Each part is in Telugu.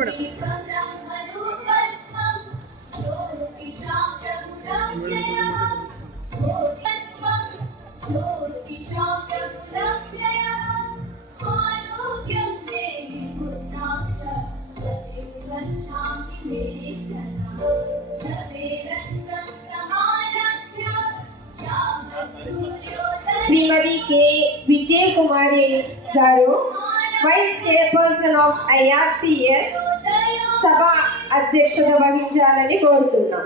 మేడం. శ్రీమతి కె విజయ కుమారి గారు, వైస్ చైర్పర్సన్ ఆఫ్ ఐఆర్సిఎస్ సభ అధ్యక్షత వహించాలని కోరుతున్నాం.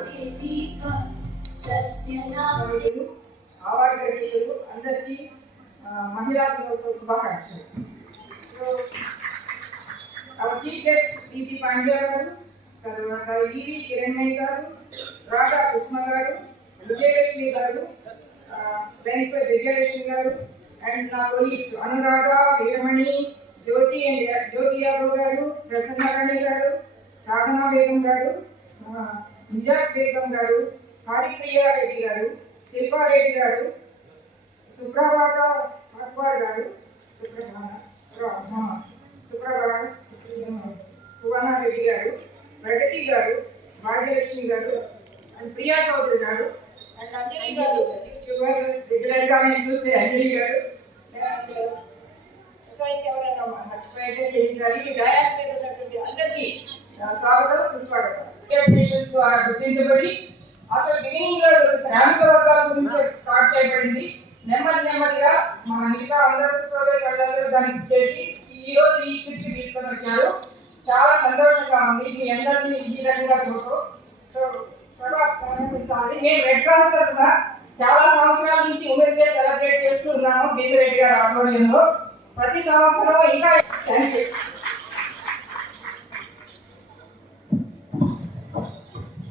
అవార్డు గ్రహీతలు అందరికీ మహిళా దినోత్సవ శుభాకాంక్షలు. చీఫ్ గెస్ట్ డిటి పాండ్య గారు, తర్వాత ఈవి కిరణ్మయ్య గారు, రాధా కృష్ణ గారు, విజయలక్ష్మి గారు, వెంకట విజయలక్ష్మి గారు, అండ్ నా కొలీగ్స్ అనురాధ, వీరమణి, జ్యోతి యాదవ్ గారు, ప్రసన్నరాణి గారు, సాధనా బేగం గారు, నిజాత్ బేగం గారు, హరిప్రియా రెడ్డి గారు, శిల్పారెడ్డి గారు, సుప్రభాత పట్వాడ్ గారు, సువర్ణారెడ్డి గారు, ప్రగతి గారు, భాగ్యలక్ష్మి గారు, అండ్ ప్రియా చౌదరి గారు, అండ్ అంజలి గారు, రెగ్యులర్ గా నేను చూసే అంజలి గారు, ఇంకెవరైనా మర్చిపోయేటట్టు తెలియజేయాలి. ఈ డయాస్ మీద ఉన్నటువంటి అందరికీ స్వాగతం, సుస్వాగతం. గుర్తించబడి అసలు బిగినింగ్ లో శ్రామిక వర్గాల గురించి స్టార్ట్ చేయబడింది. నెమ్మదిగా మన మిగతా అందరూ సోదరి వాళ్ళందరూ దానికి చేసి ఈ రోజు ఈ స్థితికి తీసుకొని వచ్చారు. చాలా సంతోషంగా ఉంది. మీ అందరినీ ఈ విధంగా చూడటం. సో నేను రెడ్ క్రాస్ తరఫున చాలా సంవత్సరాల నుంచి ఉమెన్స్ డే సెలబ్రేట్ చేస్తున్నాము బిందురెడ్డి గారి ఆధ్వర్యంలో. ప్రతి సంవత్సరం ఇంకా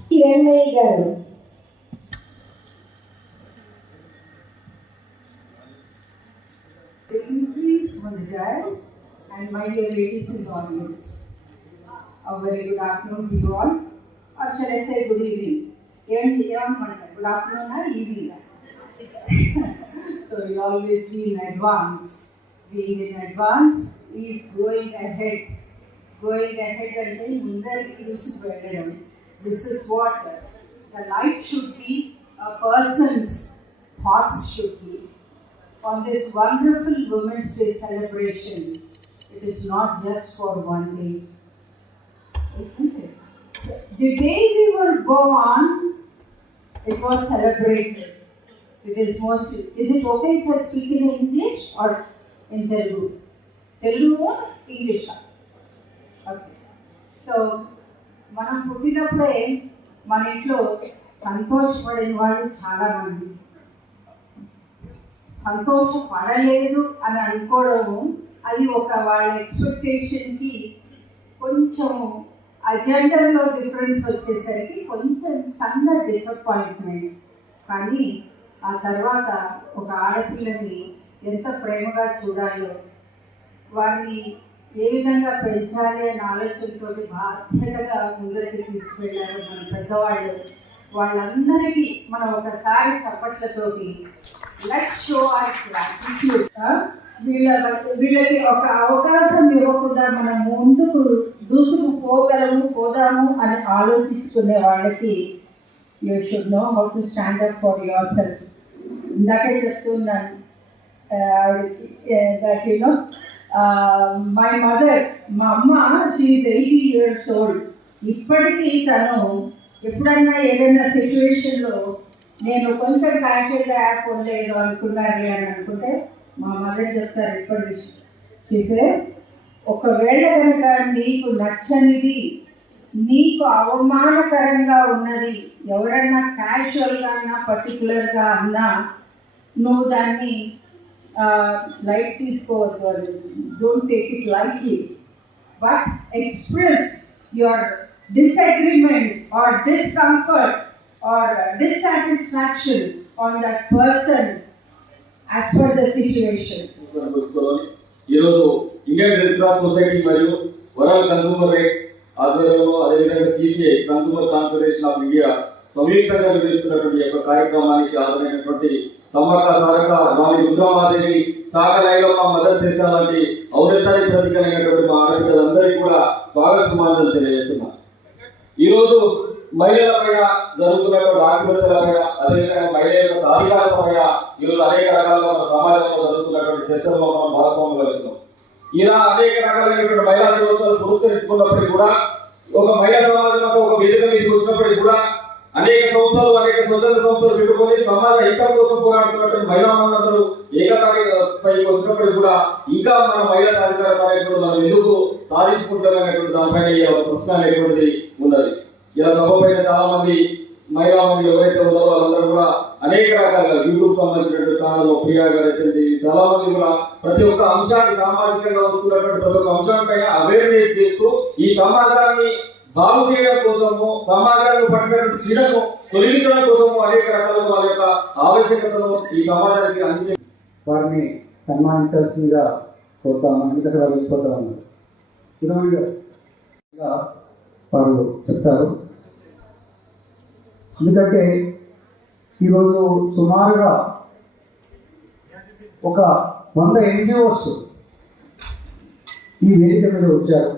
కిరణ్మయ్య గారు. On the dais and my dear ladies in the audience, a very good afternoon to you all, or shall I say good evening? Good afternoon or evening? So you always be in advance. Being in advance is going ahead. Going ahead and mundariki velladam. This is what the life should be. A person's thoughts should be. On this wonderful Women's Day celebration, it is not just for one day, isn't it? The day we were born, it was celebrated. It is mostly. Is it okay if I speak in English or in Telugu? Telugu or English? Okay. So, మనం పుట్టినప్పుడే మన ఇంట్లో సంతోషపడిన వాళ్ళు చాలా మంది. సంతోషపడలేదు అని అనుకోవడము అది ఒక వాళ్ళ ఎక్స్పెక్టేషన్కి కొంచెము అజెండాలో డిఫరెన్స్ వచ్చేసరికి కొంచెం సన్న డిసప్పాయింట్మెంట్. కానీ ఆ తర్వాత ఒక ఆడపిల్లని ఎంత ప్రేమగా చూడాలో, వారిని ఏ విధంగా పెంచాలి అనే ఆలోచనతో బాధ్యతగా ముందరికి తీసుకెళ్ళారు మన పెద్దవాళ్ళు. వాళ్ళందరికీ మనం ఒకసారి చప్పట్లతోటి లెట్స్ షో అవర్ గ్రాటిట్యూడ్. వీళ్ళకి ఒక అవకాశం ఇవ్వకుండా మనం ముందుకు పోదాము అని ఆలోచించుకునే వాళ్ళకి you should know how to stand up for your self. ఇందాకే చెప్తున్నాను that you know my mother, మా అమ్మ, షీ ఈజ్ 80 years old. ఇప్పటికీ తను ఎప్పుడన్నా ఏదైనా సిచ్యువేషన్లో నేను కొంచెం క్యాషువల్గా యాప్ ఉండలేదు అనుకున్నాను అని అనుకుంటే మా మదర్ చెప్తారు ఇప్పటికీ, చేసే ఒకవేళ కనుక నీకు నచ్చనిది, నీకు అవమానకరంగా ఉన్నది ఎవరన్నా క్యాషువల్గా అన్నా పర్టికులర్గా అన్నా నువ్వు దాన్ని లైట్ తీసుకోవద్దు. అది don't take it lightly, but express your disagreement or discomfort or dissatisfaction on that person as per the situation. ఈరోజు ఇండియన్ రెడ్ క్రాస్ సొసైటీ మరియు వరల్డ్ కన్సూమర్ రైట్స్ ఆధ్వర్యంలో, అదేవిధంగా CCI consumer confederation of India సంయుక్తంగా నిర్వహిస్తున్నటువంటి యొక్క కార్యక్రమానికి హాజరైనటువంటి సమ్మక్క సారక్క రాణి రుద్రమాదేవి, సాగ లైలమ్మ, మదర్ తెరెసా లాంటి ఔన్నత్యానికి ప్రతీకలైనటువంటి మా ఆడపిల్లలందరికీ కూడా స్వాగత సమాధానం తెలియజేస్తున్నా. ఈరోజు మహిళల పైన జరుగుతున్నటువంటి ఆత్మహత్యల పైన, అదేవిధంగా మహిళల యొక్క సాధికారత పైన ఈరోజు అనేక రకాలుగా మన సమాజంలో జరుగుతున్నటువంటి చర్చల్లో మనం భాగస్వాములు అవుతున్నాం. ఇలా అనేక రకాలైనటువంటి మహిళా దినోత్సవాలు పురస్కరించుకున్నప్పటికీ కూడా, ఒక మహిళా సమాజంలో ఒక వేదిక మీదకి వచ్చినప్పటికీ కూడా అనేక సంస్థలు, అనేక స్వతంత్ర సంస్థలు పెట్టుకొని సమాజ హితం కోసం పోరాడుతున్నటువంటి మహిళా మనందరూ ఏకతాటిపై వచ్చినప్పటికీ కూడా ఇంకా మన మహిళా సాధికార కార్యక్రమం మనం ఎందుకు సాధించుకుంటామనేటువంటి దానిపైన ఈ ప్రశ్న అనేటువంటిది ఉన్నది. ఇలా సభ పైన చాలా మంది మహిళా మంది ఎవరైతే ఉన్నారో వాళ్ళందరూ కూడా అనేక రకాలుగా యూట్యూబ్ సంబంధించినటువంటి ఛానల్ ప్రియా గారు అయితే చాలా మంది కూడా ప్రతి ఒక్క అంశాన్ని సామాజికంగా వస్తున్నటువంటి ప్రతి ఒక్క అంశాలపైన అవేర్నెస్ చేస్తూ ఈ సమాజాన్ని బాగు చేయడం కోసము, సమాజాన్ని పట్టినటువంటి చీడను తొలగించడం కోసము అనేక రకాలుగా వాళ్ళ యొక్క ఆవశ్యకతను ఈ సమాజానికి అందించే వారిని సన్మానించాల్సిందిగా కోరుతాము. ఎందుకంటే వారు వెళ్ళిపోతా ఉన్నారు. విధంగా వారు చెప్తారు. ఎందుకంటే ఈరోజు సుమారుగా ఒక 100 NGOs ఈ వేదిక మీద వచ్చారు.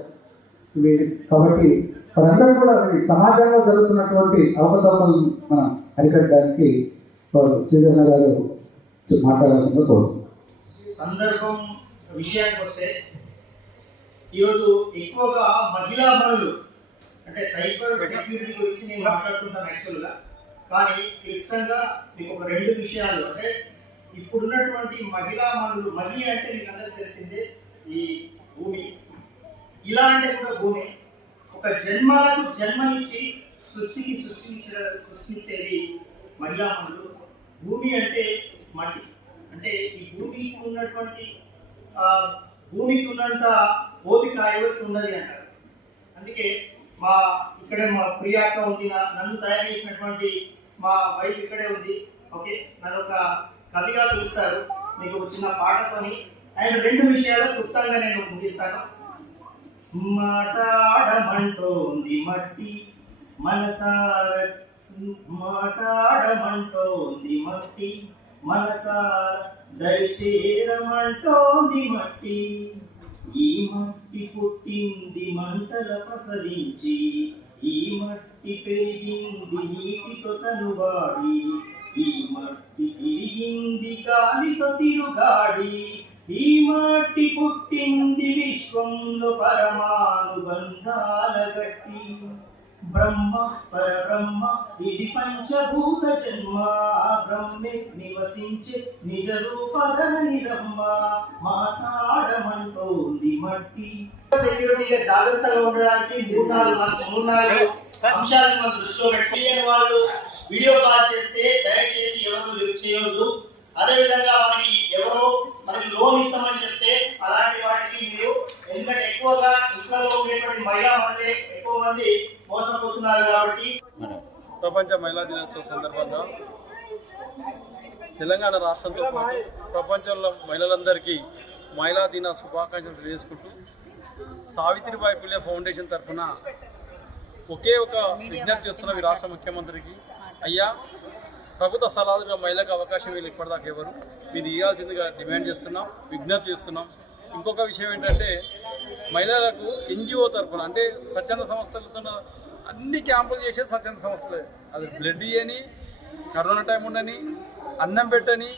కాబట్టి వారందరూ కూడా సమాజంలో జరుగుతున్నటువంటి అవకతవకలను మనం అరికట్టడానికి వారు శ్రీధరణ గారు మాట్లాడాల్సిందిగా కోరుతున్నాం. సందర్భం విషయానికి వస్తే ఈరోజు ఎక్కువగా మహిళా మనులు అంటే సైబర్ సెక్యూరిటీ గురించి నేను మాట్లాడుకుంటాను యాక్చువల్గా. కానీ క్లిష్టంగా మీకు ఒక 2 విషయాలు అంటే ఇప్పుడున్నటువంటి మహిళా మనులు, మహిళ అంటే మీకు అందరికీ తెలిసిందే ఈ భూమి, ఇలా అంటే కూడా భూమి ఒక జన్మలకు జన్మనిచ్చి సృష్టించేది మహిళా మనులు. భూమి అంటే మట్టి, అంటే ఈ భూమికి ఉన్నంత ఓపిక ఎవరికి ఉన్నది అంటారు. అందుకే ఇక్కడే మా ప్రియాక ఉంది, నన్ను తయారు చేసినటువంటి మా వైఫ్ ఇక్కడే ఉంది. ఓకే, నన్ను ఒక కవిగా పిలుస్తారు మీకు చిన్న పాటతోని. అండ్ 2 విషయాలు క్లుప్తంగా నేను ముగిస్తాను. మాటాడమంటోంది మట్టి మనసార, మాటాడమంటోంది మట్టి మనసార, దరిచేరమంటోంది మట్టి. ఈ మట్టి పుట్టింది మంటల ప్రసరించి, ఈ మట్టి పెరిగింది నీటితో తనువాడి, ఈ మట్టి తిరిగింది గాలితో తిరుగాడి, ఈ మట్టి పుట్టింది విశ్వంలో పరమానుబంధాల గట్టి. బ్రహ్మ పరబ్రహ్మ ఇది పంచభూత జన్మ, బ్రహ్మే నివసించే నిజ రూపధనిరమ్మ, మాట్లాడమంటోంది మట్టి. సెక్యూరిటీగా జాగ్రత్తగా ఉండడానికి 3-4 అంశాలను మనం దృష్టిలో పెట్టి వాళ్ళు వీడియో కాల్ చేస్తే దయచేసి ఎవరు లిఫ్ట్ చేయొద్దు. అదేవిధంగా మనకి లోన్ ఇస్తామని చెప్తే అలాంటి వాటికి మీరు, ఎందుకంటే ఎక్కువగా ఇంట్లో ఉండేటువంటి మహిళా మనులే ఎక్కువ మంది మోసపోతున్నారు. కాబట్టి ప్రపంచ మహిళా దినోత్సవ సందర్భంగా తెలంగాణ రాష్ట్రంతో పాటు ప్రపంచంలో మహిళలందరికీ మహిళా దిన శుభాకాంక్షలు తెలియజేసుకుంటూ సావిత్రిబాయి పులే ఫౌండేషన్ తరఫున ఒకే ఒక విజ్ఞప్తి చేస్తున్నాం ఈ రాష్ట్ర ముఖ్యమంత్రికి. అయ్యా, ప్రభుత్వ స్థలాలుగా మహిళలకు అవకాశం వీళ్ళు ఇప్పటిదాకా ఎవరు, మీరు ఇవ్వాల్సిందిగా డిమాండ్ చేస్తున్నాం, విజ్ఞప్తి చేస్తున్నాం. ఇంకొక విషయం ఏంటంటే మహిళలకు NGO తరఫున అంటే స్వచ్ఛంద సంస్థలతో అన్ని క్యాంపులు చేసేది స్వచ్ఛంద సంస్థలే. అది బ్లడ్ ఇయ్యని, కరోనా టైం ఉండని, అన్నం పెట్టని,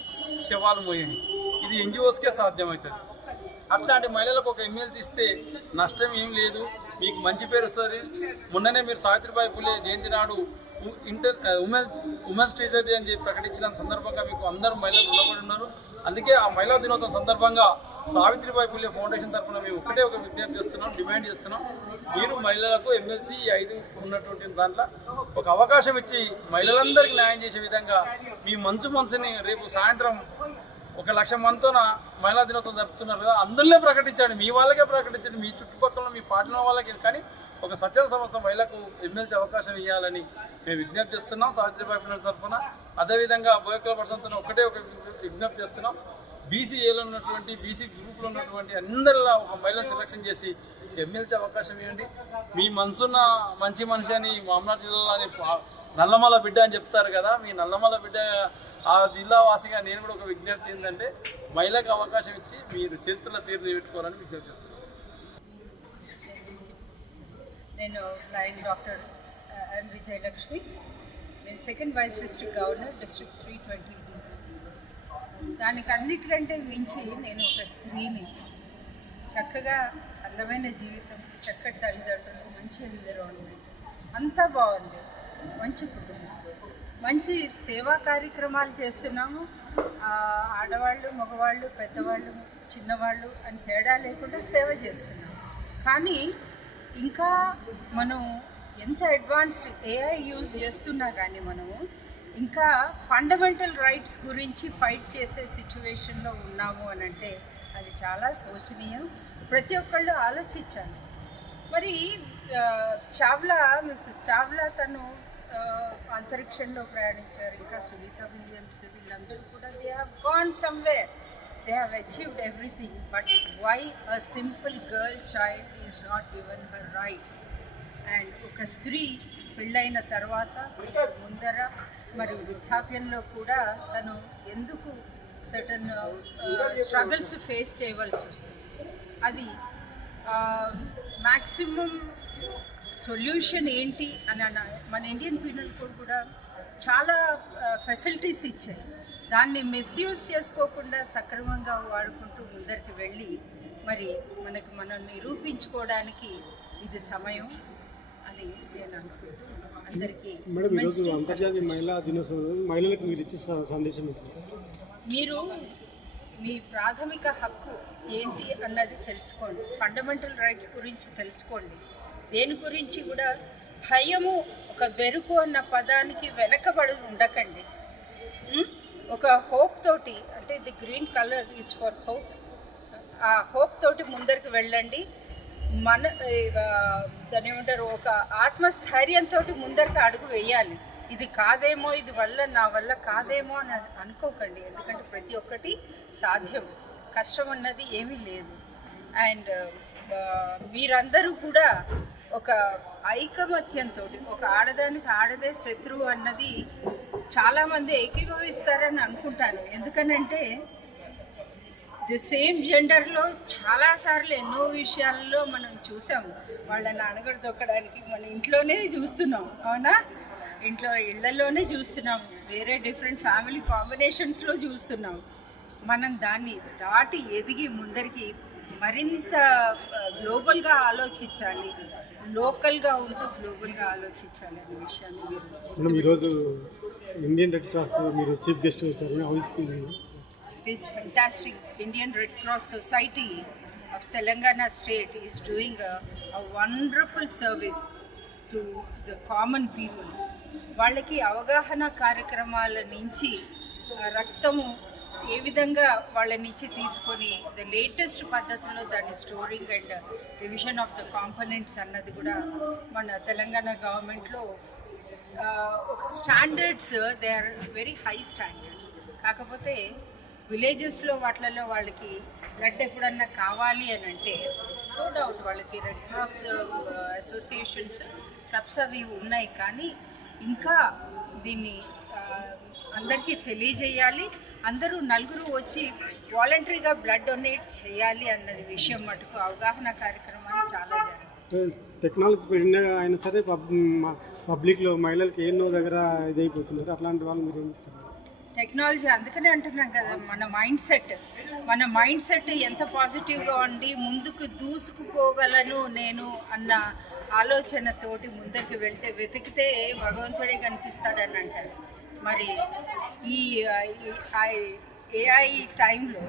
శవాలు మోయని, ఇది NGOస్కే సాధ్యమవుతుంది. అట్లాంటి మహిళలకు ఒక ఎమ్మెల్సీ ఇస్తే నష్టం ఏం లేదు, మీకు మంచి పేరు వస్తుంది. మొన్ననే మీరు సావిత్రిబాయి పులే జయంతి నాడు ఉమెన్స్ టీచర్ డే అని చెప్పి ప్రకటించిన సందర్భంగా మీకు అందరూ మహిళలు నిలబడి ఉన్నారు. అందుకే ఆ మహిళా దినోత్సవం సందర్భంగా సావిత్రిబాయి పులే ఫౌండేషన్ తరఫున మేము ఒకటే ఒక విజ్ఞప్తి చేస్తున్నాం, డిమాండ్ చేస్తున్నాం. మీరు మహిళలకు ఎమ్మెల్సీ 5 ఉన్నటువంటి దాంట్లో ఒక అవకాశం ఇచ్చి మహిళలందరికీ న్యాయం చేసే విధంగా మీ మంచు మనసుని రేపు సాయంత్రం 1,00,000 మందితో మహిళా దినోత్సవం జరుపుతున్నారు కదా, అందులోనే ప్రకటించండి, మీ వాళ్ళకే ప్రకటించండి, మీ చుట్టుపక్కల మీ పార్టీల వాళ్ళకి. కానీ ఒక స్వచ్ఛంద సంస్థ మహిళకు ఎమ్మెల్సీ అవకాశం ఇవ్వాలని మేము విజ్ఞప్తి చేస్తున్నాం సావిత్రిబాయి పులే తరఫున. అదేవిధంగా బోయకుల పర్సన్తో ఒకటే ఒక విజ్ఞప్తి చేస్తున్నాం, BCAలో ఉన్నటువంటి BC గ్రూప్లో ఉన్నటువంటి అందరిలో ఒక మహిళను సెలక్షన్ చేసి ఎమ్మెల్సీ అవకాశం ఇవ్వండి. మీ మనసున్న మంచి మనిషి అని మామనాడు జిల్లాలోని నల్లమల బిడ్డ అని చెప్తారు కదా, మీ నల్లమల బిడ్డ ఆ జిల్లా వాసిగా నేను కూడా ఒక విజ్ఞప్తి ఏంటంటే మహిళకు అవకాశం ఇచ్చి మీరు చరిత్రలో తీరు పెట్టుకోవాలని విజ్ఞప్తి చేస్తున్నాను. నేను లైన్ డాక్టర్ ఎం విజయలక్ష్మి. నేను second vice district governor, district 320. దానికి అన్నిటికంటే మించి నేను ఒక స్త్రీని. చక్కగా అందమైన జీవితం, చక్కటి తల్లిదండ్రులు, మంచి ఎన్విరాన్మెంట్, అంతా బాగుంది. మంచి కుటుంబం, మంచి సేవా కార్యక్రమాలు చేస్తున్నాము. ఆడవాళ్ళు, మగవాళ్ళు, పెద్దవాళ్ళు, చిన్నవాళ్ళు అని తేడా లేకుండా సేవ చేస్తున్నాము. కానీ ఇంకా మనం ఎంత అడ్వాన్స్డ్ ఏఐ యూజ్ చేస్తున్నా కానీ మనము ఇంకా ఫండమెంటల్ రైట్స్ గురించి ఫైట్ చేసే సిచ్యువేషన్లో ఉన్నాము అని అంటే అది చాలా శోచనీయం. ప్రతి ఒక్కళ్ళు ఆలోచించాలి. మరి మిస్సెస్ చావ్లా తను అంతరిక్షంలో ప్రయాణించారు. ఇంకా సునీత విలియమ్స్, వీళ్ళందరూ కూడా they have gone somewhere, they have achieved everything. But why a simple girl child is not given her rights? And ఒక స్త్రీ పెళ్ళైన తర్వాత ముందర మరియు వృద్ధాప్యంలో కూడా తను ఎందుకు సర్టన్ స్ట్రగుల్స్ ఫేస్ చేయవలసి వస్తుంది? అది మ్యాక్సిమం సొల్యూషన్ ఏంటి అని మన ఇండియన్ పీనల్ కోడ్ కూడా చాలా ఫెసిలిటీస్ ఇచ్చాయి. దాన్ని మిస్యూజ్ చేసుకోకుండా సక్రమంగా వాడుకుంటూ ముందరికి వెళ్ళి మరి మనం నిరూపించుకోవడానికి ఇది సమయం అని నేను అనుకుంటున్నాను. అందరికీ మేడం, ఈరోజు అంతర్జాతీయ మహిళా దినోత్సవం, మహిళలకు మీరు ఇచ్చే సందేశం? మీరు మీ ప్రాథమిక హక్కు ఏంటి అన్నది తెలుసుకోండి. ఫండమెంటల్ రైట్స్ గురించి తెలుసుకోండి. దేని గురించి కూడా భయము, ఒక బెరుకు అన్న పదానికి వెనకబడి ఉండకండి. ఒక హోప్ తోటి, అంటే the green colour is for hope, ఆ హోప్ తోటి ముందరికి వెళ్ళండి. దాని ఏమంటారు, ఒక ఆత్మస్థైర్యంతో ముందరికి అడుగు వేయాలి. ఇది కాదేమో, ఇది నా వల్ల కాదేమో అని అనుకోకండి. ఎందుకంటే ప్రతి ఒక్కటి సాధ్యం, కష్టం అన్నది ఏమీ లేదు. అండ్ మీరందరూ కూడా ఒక ఐకమత్యంతో, ఒక ఆడదానికి ఆడదే శత్రువు అన్నది చాలామంది ఏకీభవిస్తారని అనుకుంటాను. ఎందుకనంటే ది సేమ్ జెండర్లో చాలాసార్లు ఎన్నో విషయాల్లో మనం చూసాము. వాళ్ళని అణగదొక్కడానికి మన ఇంట్లోనే చూస్తున్నాం, అవునా? ఇళ్లలోనే చూస్తున్నాం, వేరే డిఫరెంట్ ఫ్యామిలీ కాంబినేషన్స్లో చూస్తున్నాం. మనం దాన్ని దాటి ఎదిగి ముందరికి మరింత గ్లోబల్గా ఆలోచించాలి, లోకల్గా ఉంటూ గ్లోబల్గా ఆలోచించాలి అనే విషయాన్ని మేడం, ఈరోజు ఇండియన్ రెడ్ క్రాస్ మీరు చీఫ్ గెస్ట్ వచ్చారు. It is fantastic. Indian Red Cross Society of Telangana State is doing a wonderful service to the common people. వాళ్ళకి అవగాహన కార్యక్రమాల నుంచి రక్తము ఏ విధంగా వాళ్ళ నుంచి తీసుకొని ద లేటెస్ట్ పద్ధతిలో దాని storing and revision of the components అన్నది కూడా మన తెలంగాణ గవర్నమెంట్లో standards, they are very high standards. కాకపోతే విలేజెస్లో వాటిలలో వాళ్ళకి బ్లడ్ ఎప్పుడన్నా కావాలి అని అంటే నో డౌట్ వాళ్ళకి రెడ్ క్రాస్ అసోసియేషన్స్, క్లబ్స్ అవి ఉన్నాయి. కానీ ఇంకా దీన్ని అందరికీ తెలియజేయాలి. అందరూ నలుగురు వచ్చి వాలంటరీగా బ్లడ్ డొనేట్ చేయాలి అన్నది విషయం మటుకు అవగాహన కార్యక్రమాలు చాలా జరుగుతాయి. టెక్నాలజీ పెరిగినా అయినా సరే పబ్లిక్లో మహిళలకి ఎన్నో దగ్గర ఇదైపోతున్నారు. అట్లాంటి వాళ్ళు మీరు ఏం చెప్తారు? టెక్నాలజీ, అందుకనే అంటున్నాం కదా, మన మైండ్ సెట్ ఎంత పాజిటివ్గా ఉండి ముందుకు దూసుకుపోగలను నేను అన్న ఆలోచనతోటి ముందుకు వెళ్తే వెతికితే భగవంతుడే కనిపిస్తాడని అంటారు. మరి ఈ ఏఐ టైంలో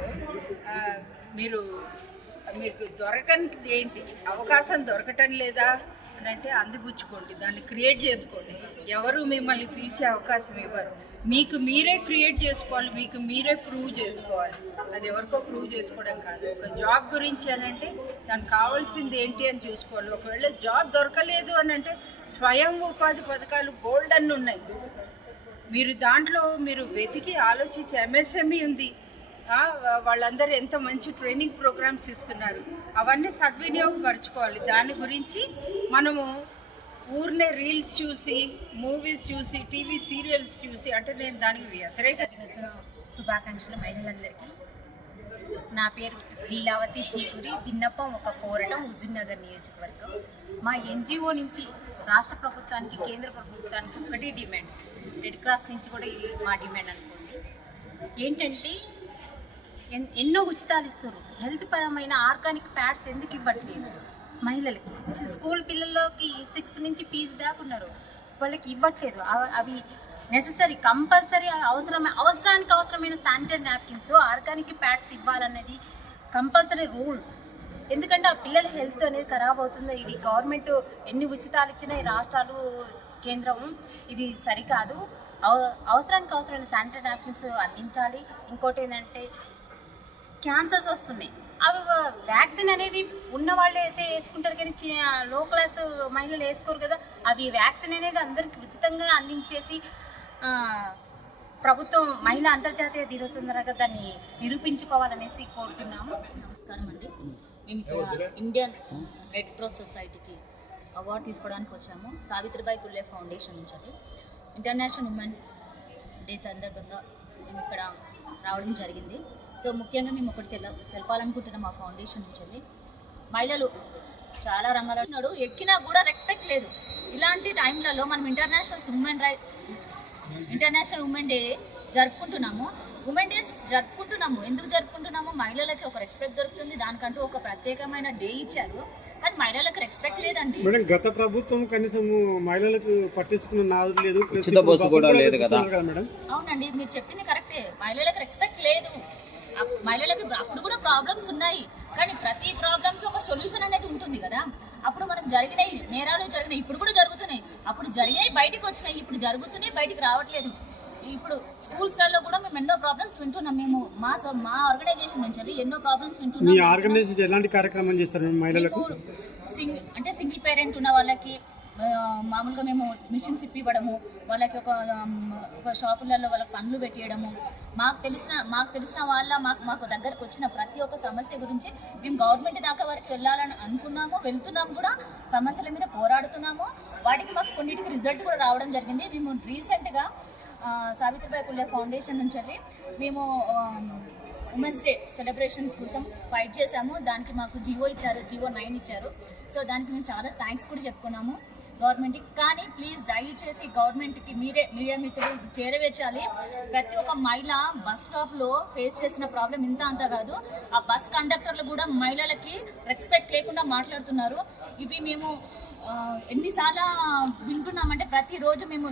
మీకు దొరకనిది ఏంటి? అవకాశం దొరకటం లేదా అని అంటే అందిపుచ్చుకోండి, దాన్ని క్రియేట్ చేసుకోండి. ఎవరు మిమ్మల్ని పిలిచే అవకాశం ఇవ్వరు. మీకు మీరే క్రియేట్ చేసుకోవాలి, మీకు మీరే ప్రూవ్ చేసుకోవాలి. అది ఎవరికో ప్రూవ్ చేసుకోవడం కాదు. ఒక జాబ్ గురించి అని అంటే దానికి కావాల్సింది ఏంటి అని చూసుకోవాలి. ఒకవేళ జాబ్ దొరకలేదు అని అంటే స్వయం ఉపాధి పథకాలు బోల్డ్ అన్ని ఉన్నాయి. మీరు దాంట్లో వెతికి ఆలోచించి, ఎంఎస్ఎంఈ ఉంది, వాళ్ళందరూ ఎంత మంచి ట్రైనింగ్ ప్రోగ్రామ్స్ ఇస్తున్నారు, అవన్నీ సద్వినియోగపరచుకోవాలి. దాని గురించి మనము ఊరినే రీల్స్ చూసి, మూవీస్ చూసి, టీవీ సీరియల్స్ చూసి అంటే నేను దానికి వ్యతిరేక శుభాకాంక్షలు మహిళలందరికీ. నా పేరు లీలావతి చీకురి. విన్నపం ఒక పోరాటం, హుజూర్నగర్ నియోజకవర్గం. మా ఎన్జిఓ నుంచి రాష్ట్ర ప్రభుత్వానికి, కేంద్ర ప్రభుత్వానికి ఒకటే డిమాండ్, రెడ్ క్రాస్ నుంచి కూడా ఇది మా డిమాండ్ అనుకోండి. ఏంటంటే ఎన్నో ఉచితాలు ఇస్తారు, హెల్త్ పరమైన ఆర్గానిక్ ప్యాడ్స్ ఎందుకు ఇవ్వట్లేదు మహిళలకి? స్కూల్ పిల్లల్లోకి 6th నుంచి ఫీజు దాకా ఉన్నారు, వాళ్ళకి ఇవ్వట్లేదు. అవి నెససరీ, కంపల్సరీ, అవసరానికి అవసరమైన శానిటరీ నాప్కిన్స్, ఆర్గానిక్ ప్యాడ్స్ ఇవ్వాలన్నది కంపల్సరీ రూల్. ఎందుకంటే ఆ పిల్లల హెల్త్ అనేది ఖరాబ్ అవుతుంది. ఇది గవర్నమెంట్ ఎన్ని ఉచితాలు ఇచ్చినా ఈ రాష్ట్రాలు, కేంద్రం ఇది సరికాదు. అవసరానికి అవసరమైన శానిటరీ నాప్కిన్స్ అందించాలి. ఇంకోటి ఏంటంటే క్యాన్సర్స్ వస్తున్నాయి, అవి వ్యాక్సిన్ అనేది ఉన్న వాళ్ళే అయితే వేసుకుంటారు, కానీ లో క్లాస్ మహిళలు వేసుకోరు కదా. అవి వ్యాక్సిన్ అనేది అందరికీ ఉచితంగా అందించేసి ప్రభుత్వం మహిళా అంతర్జాతీయ దినోత్సవం ద్వారా దాన్ని నిరూపించుకోవాలనేసి కోరుతున్నాము. నమస్కారం అండి. మేము ఇక్కడ ఇండియన్ రెడ్ క్రాస్ సొసైటీకి అవార్డు తీసుకోవడానికి వచ్చాము. సావిత్రిబాయి పుల్లే ఫౌండేషన్ నుంచి. అది ఇంటర్నేషనల్ ఉమెన్ డే సందర్భంగా మేము ఇక్కడ రావడం జరిగింది. సో ముఖ్యంగా మేము ఒకటి తెలపాలనుకుంటున్నాం మా ఫౌండేషన్ నుంచి. మహిళలు చాలా రంగాలు ఎక్కినా కూడా రెస్పెక్ట్ లేదు. ఇలాంటి టైంలలో మనం ఇంటర్నేషనల్ ఉమెన్ డే జరుపుకుంటున్నాము. ఉమెన్ డేస్ జరుపుకుంటున్నాము. ఎందుకు జరుపుకుంటున్నాము? మహిళలకి ఒక రెస్పెక్ట్ దొరుకుతుంది, దానికంటూ ఒక ప్రత్యేకమైన డే ఇచ్చారు, కానీ మహిళలకు రెస్పెక్ట్ లేదండి. మేడం, గత ప్రభుత్వం కనీసం మహిళలకు పట్టించుకున్న నాదు లేదు, ఉచిత బస్సు కూడా లేదు కదా మేడం? అవునండి, మీరు చెప్పింది కరెక్టే. మహిళలకు రెస్పెక్ట్ లేదు. మహిళలకు అప్పుడు కూడా ప్రాబ్లమ్స్ ఉన్నాయి, కానీ ప్రతి ప్రాబ్లంకి ఒక సొల్యూషన్ అనేది ఉంటుంది కదా. అప్పుడు మనకు జరిగినాయి, నేరాలు జరిగినాయి, ఇప్పుడు కూడా జరుగుతున్నాయి. అప్పుడు జరిగినాయి బయటకు వచ్చినాయి, ఇప్పుడు జరుగుతున్నాయి బయటికి రావట్లేదు. ఇప్పుడు స్కూల్స్లలో కూడా మేము ఎన్నో ప్రాబ్లమ్స్ వింటున్నాం. మేము మా ఆర్గనైజేషన్ నుంచి ఎన్నో ప్రాబ్లమ్స్ వింటున్నాం. మీ ఆర్గనైజేషన్ ఎలాంటి కార్యక్రమం చేస్తారు మహిళలకు? సింగిల్ పేరెంట్ ఉన్న వాళ్ళకి మామూలుగా మేము మిషన్స్ ఇప్పివ్వడము, వాళ్ళకి ఒక షాపులలో వాళ్ళకి పనులు పెట్టియడము, మాకు తెలిసిన వాళ్ళ మాకు దగ్గరకు వచ్చిన ప్రతి ఒక్క సమస్య గురించి మేము గవర్నమెంట్ దాకా వరకు వెళ్ళాలని అనుకున్నాము, వెళ్తున్నాము కూడా, సమస్యల మీద పోరాడుతున్నాము. వాటికి మాకు కొన్నిటికి రిజల్ట్ కూడా రావడం జరిగింది. మేము రీసెంట్గా సావిత్రిబాయి పుల్లే ఫౌండేషన్ నుంచి మేము ఉమెన్స్ డే సెలబ్రేషన్స్ కోసం ఫైట్ చేశాము. దానికి మాకు జీవో 9 ఇచ్చారు. సో దానికి మేము చాలా థ్యాంక్స్ కూడా చెప్పుకున్నాము గవర్నమెంట్కి. కానీ ప్లీజ్ దయచేసి గవర్నమెంట్కి మీడియా మిత్రులు చేరవేర్చాలి. ప్రతి ఒక్క మహిళ బస్ స్టాప్లో ఫేస్ చేసిన ప్రాబ్లం ఇంత అంతా కాదు. ఆ బస్ కండక్టర్లు కూడా మహిళలకి రెస్పెక్ట్ లేకుండా మాట్లాడుతున్నారు. ఇవి మేము ఎన్నిసార్లు వింటున్నామంటే, ప్రతిరోజు మేము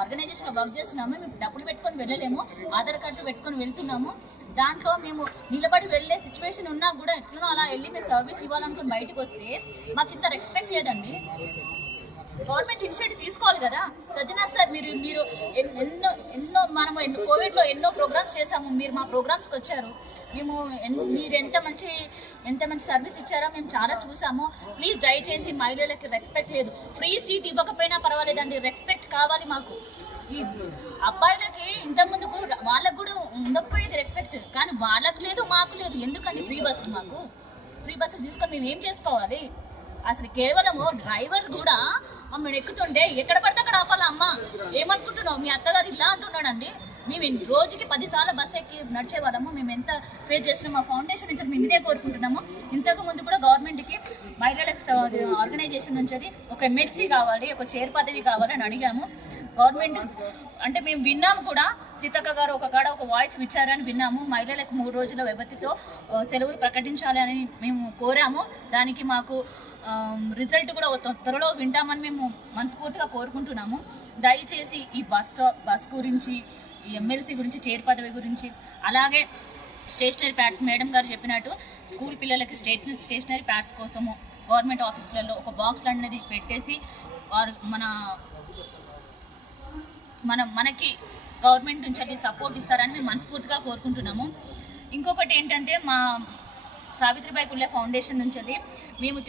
ఆర్గనైజేషన్లో వర్క్ చేస్తున్నాము. మేము డబ్బులు పెట్టుకొని వెళ్ళలేము, ఆధార్ కార్డు పెట్టుకొని వెళ్తున్నాము. దాంట్లో మేము నిలబడి వెళ్ళే సిచ్యువేషన్ ఉన్నా కూడా ఎట్లనో అలా వెళ్ళి మేము సర్వీస్ ఇవ్వాలనుకుని బయటకు వస్తే మాకు ఇంత రెస్పెక్ట్ లేదండి. గవర్నమెంట్ ఇనిషియేటివ్ తీసుకోవాలి కదా. సజ్జనా సార్, మీరు ఎన్నో కోవిడ్లో ఎన్నో ప్రోగ్రామ్స్ చేశాము. మీరు మా ప్రోగ్రామ్స్కి వచ్చారు. మీరు ఎంత మంచి సర్వీస్ ఇచ్చారో మేము చాలా చూసాము. ప్లీజ్ దయచేసి మహిళలకి రెస్పెక్ట్ లేదు. ఫ్రీ సీట్ ఇవ్వకపోయినా పర్వాలేదండి, రెస్పెక్ట్ కావాలి మాకు. ఈ అబ్బాయిలకి ఇంతకుముందు వాళ్ళకు కూడా ఉండకపోయేది రెస్పెక్ట్, కానీ వాళ్ళకు లేదు, మాకు లేదు. ఎందుకండి ఫ్రీ బస్సులు తీసుకొని మేము ఏం చేసుకోవాలి? అసలు కేవలము డ్రైవర్ కూడా మమ్మల్ని ఎక్కుతుంటే ఎక్కడ పడితే అక్కడ ఆపాలా? అమ్మ ఏమనుకుంటున్నావు, మీ అత్తగారు ఇలా అంటున్నాడండి. మేము రోజుకి 10 సార్లు బస్సు ఎక్కి నడిచేవాళ్ళము. మేము ఎంత ఫేస్ చేస్తున్నాం. మా ఫౌండేషన్ నుంచి మేము ఇదే కోరుకుంటున్నాము. ఇంతకు ముందు కూడా గవర్నమెంట్కి మహిళలకు ఆర్గనైజేషన్ నుంచి ఒక ఎమ్మెల్సీ కావాలి, ఒక చైర్ పదవి కావాలని అడిగాము. గవర్నమెంట్ అంటే మేము విన్నాము కూడా, సీతక్క గారు ఒక వాయిస్ ఇచ్చారని విన్నాము. మహిళలకు 3 రోజుల వ్యవధితో సెలవులు ప్రకటించాలని మేము కోరాము. దానికి మాకు రిజల్ట్ కూడా త్వరలో వింటామని మేము మనస్ఫూర్తిగా కోరుకుంటున్నాము. దయచేసి ఈ బస్ గురించి, ఈ ఎమ్మెల్సీ గురించి, చైర్ పదవి గురించి, అలాగే స్టేషనరీ ప్యాడ్స్ మేడం గారు చెప్పినట్టు స్కూల్ పిల్లలకి స్టేషనరీ ప్యాడ్స్ కోసము గవర్నమెంట్ ఆఫీసులలో ఒక బాక్స్ అనేది పెట్టేసి మనకి గవర్నమెంట్ నుంచి అది సపోర్ట్ ఇస్తారని మేము మనస్ఫూర్తిగా కోరుకుంటున్నాము. ఇంకొకటి ఏంటంటే, మా సావిత్రిబాయి పుల్లే ఫౌండేషన్ నుంచి మేము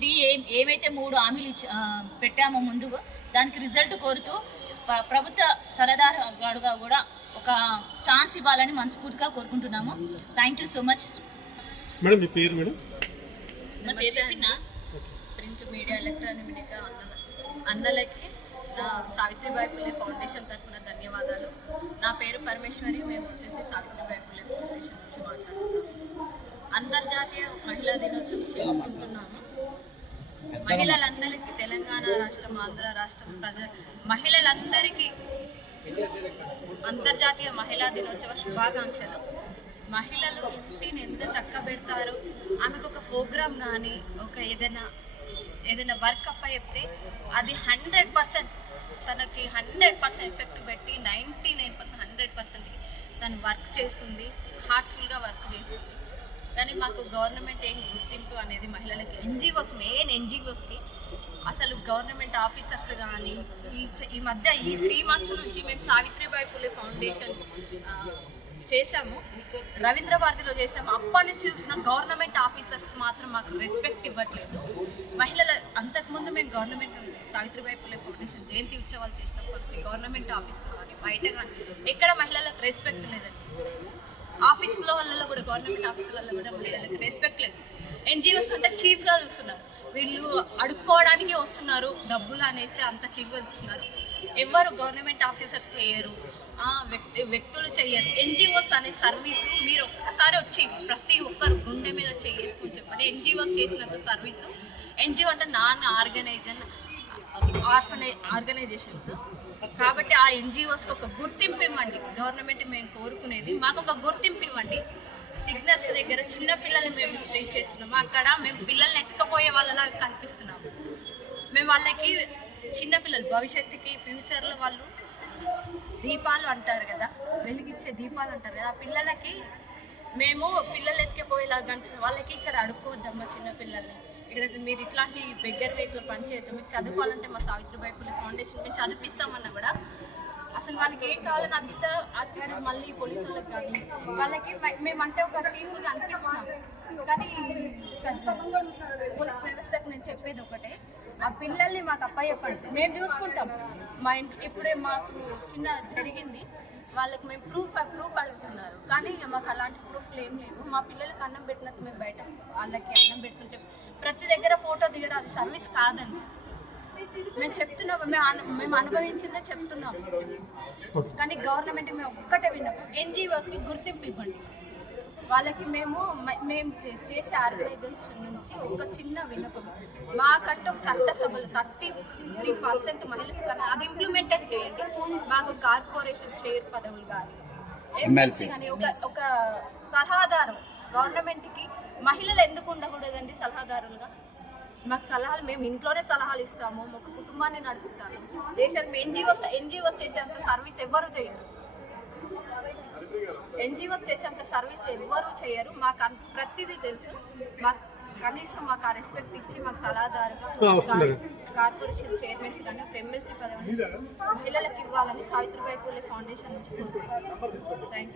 ఏవైతే 3 హామీలు పెట్టామో ముందుగా, దానికి రిజల్ట్ కోరుతూ ప్రభుత్వ సలహాదారుగా కూడా ఒక ఛాన్స్ ఇవ్వాలని మనస్ఫూర్తిగా కోరుకుంటున్నాము. Thank you so much. Madam, మీ పేరు? మేడం, నా పేరు చెప్పిన ప్రింట్ మీడియా, ఎలక్ట్రానిక్ మీడియా అన్నలకి నా సావిత్రిబాయి పుల్లే ఫౌండేషన్ తరఫున ధన్యవాదాలు. నా పేరు పరమేశ్వరి. మేము వచ్చేసి సావిత్రిబాయి పుల్లే ఫౌండేషన్ నుంచి మాట్లాడుతున్నాము. అంతర్జాతీయ మహిళా దినోత్సవం చేసుకుంటున్నాము. మహిళలందరికీ, తెలంగాణ రాష్ట్రం, ఆంధ్ర రాష్ట్రం మహిళలందరికీ అంతర్జాతీయ మహిళా దినోత్సవ శుభాకాంక్షలు. మహిళలు ఇంటిని ఎంత చక్కబెడతారో, ఆమెకు ఒక ప్రోగ్రామ్ కానీ ఒక ఏదైనా వర్క్ అప్ప చెప్తే అది 100% తనకి 100% ఎఫెక్ట్ పెట్టి 99% 100% తను వర్క్ చేస్తుంది, హార్ట్ఫుల్గా వర్క్ చేస్తుంది. కానీ మాకు గవర్నమెంట్ ఏం గుర్తింపు అనేది మహిళలకి మెయిన్ ఎన్జిఓస్కి అసలు గవర్నమెంట్ ఆఫీసర్స్ కానీ ఈ మధ్య ఈ 3 months నుంచి మేము సావిత్రిబాయి పులే ఫౌండేషన్ చేశాము, రవీంద్ర భారతిలో చేసాము. అప్పటి నుంచి చూసిన గవర్నమెంట్ ఆఫీసర్స్ మాత్రం మాకు రెస్పెక్ట్ ఇవ్వట్లేదు. అంతకుముందు మేము గవర్నమెంట్ సావిత్రిబాయి పులే ఫౌండేషన్ జయంతి ఉత్సవాలు చేసినప్పటి నుంచి గవర్నమెంట్ ఆఫీసులో కానీ బయట కానీ ఎక్కడ మహిళలకు రెస్పెక్ట్ లేదండి. ఆఫీసులో వాళ్ళలో కూడా, గవర్నమెంట్ ఆఫీసులలో కూడా మహిళలకు రెస్పెక్ట్ లేదు. ఎన్జిఓస్ అంటే చీఫ్గా చూస్తున్నారు, వీళ్ళు అడుక్కోవడానికి వస్తున్నారు డబ్బులు అనేసి అంత చీఫ్గా చూస్తున్నారు. ఎవరు గవర్నమెంట్ ఆఫీసర్స్ చేయరు, వ్యక్తులు చేయరు. ఎన్జిఓస్ అనే సర్వీసు మీరు ఒక్కసారి వచ్చి ప్రతి ఒక్కరు గుండె మీద చేసుకుని చెప్పండి, ఎన్జిఓస్ చేసినంత సర్వీసు. ఎన్జిఓ అంటే ఆర్గనైజేషన్స్ కాబట్టి ఆ ఎన్జిఓస్కి ఒక గుర్తింపు ఇవ్వండి. గవర్నమెంట్ మేము కోరుకునేది మాకు ఒక గుర్తింపు ఇవ్వండి. సిగ్నల్స్ దగ్గర చిన్న పిల్లల్ని మేము ట్రీట్ చేస్తున్నాము, అక్కడ మేము పిల్లల్ని ఎత్తుకపోయే వాళ్ళలాగా కనిపిస్తున్నాము. మేము వాళ్ళకి చిన్నపిల్లలు భవిష్యత్తుకి ఫ్యూచర్లో వాళ్ళు దీపాలు అంటారు కదా, వెలిగించే దీపాలు అంటారు కదా, ఆ పిల్లలకి మేము పిల్లలు ఎత్తుకపోయేలాగా కనిపిస్తున్నాం. వాళ్ళకి ఇక్కడ అడుక్కోవద్దమ్మా చిన్నపిల్లల్ని, ఇక్కడ మీరు ఇట్లాంటి బెగ్గర్ రేట్లో పనిచేయద్దు, మీకు చదువుకోవాలంటే మా సావిత్రిబాయి పులే ఫౌండేషన్ మేము చదివిస్తామన్నా కూడా అసలు వాళ్ళకి ఏం కావాలని అది మళ్ళీ పోలీసు వాళ్ళకి కానీ వాళ్ళకి మేమంటే ఒక చీఫ్గా అనిపిస్తున్నాం. కానీ పోలీస్ వ్యవస్థకు నేను చెప్పేది ఒకటే, ఆ పిల్లల్ని మాకు అప్పయ్యపండి, మేము చూసుకుంటాం. మా ఇంటి ఇప్పుడే మాకు చిన్న జరిగింది, వాళ్ళకి మేము ప్రూఫ్ అడుగుతున్నారు, కానీ మాకు అలాంటి ప్రూఫ్లు ఏం లేవు. మా పిల్లలకి అన్నం పెట్టినట్టు మేము బయట వాళ్ళకి అన్నం పెడుతుంటే ప్రతి దగ్గర ఫోటో దిగడం అది సర్వీస్ కాదండి. మేము చెప్తున్నాము, మేము అనుభవించిందే చెప్తున్నాము. కానీ గవర్నమెంట్ మేము ఒక్కటే విన్నాము, ఎన్జిఓస్కి గుర్తింపు ఇవ్వండి. వాళ్ళకి మేము చేసే ఆర్గనైజేషన్ నుంచి ఒక చిన్న విన్నపం, మాకంటే ఒక చట్టసభలు 33% మహిళలు కానీ అది ఇంప్లిమెంటెడ్ చేయండి. మాకు కార్పొరేషన్ చైర్ పదవులు కానీ ఎమ్మెల్సీ కానీ ఒక సలహాదారు గవర్నమెంట్కి మహిళలు ఎందుకు ఉండకూడదండి సలహాదారులుగా? మాకు సలహాలు, మేము ఇంట్లోనే సలహాలు ఇస్తాము, ఒక కుటుంబాన్ని నడిపిస్తాము. దేశానికి ఎన్జిఓస్ చేసేంత సర్వీస్ ఎవ్వరూ చేయరు, ఎన్జిఓస్ చేసేంత సర్వీస్ ఎవ్వరూ చేయరు. మాకు ప్రతిదీ తెలుసు. మాకు కనీసం మాకు ఆ రెస్పెక్ట్ ఇచ్చి మాకు సలహాదారుగా కార్పొరేషన్ చైర్మన్స్ కానీ ఎమ్మెల్సీ పదవిని మహిళలకు ఇవ్వాలని సావిత్రిబాయి పులే ఫౌండేషన్ నుంచి థ్యాంక్ యూ.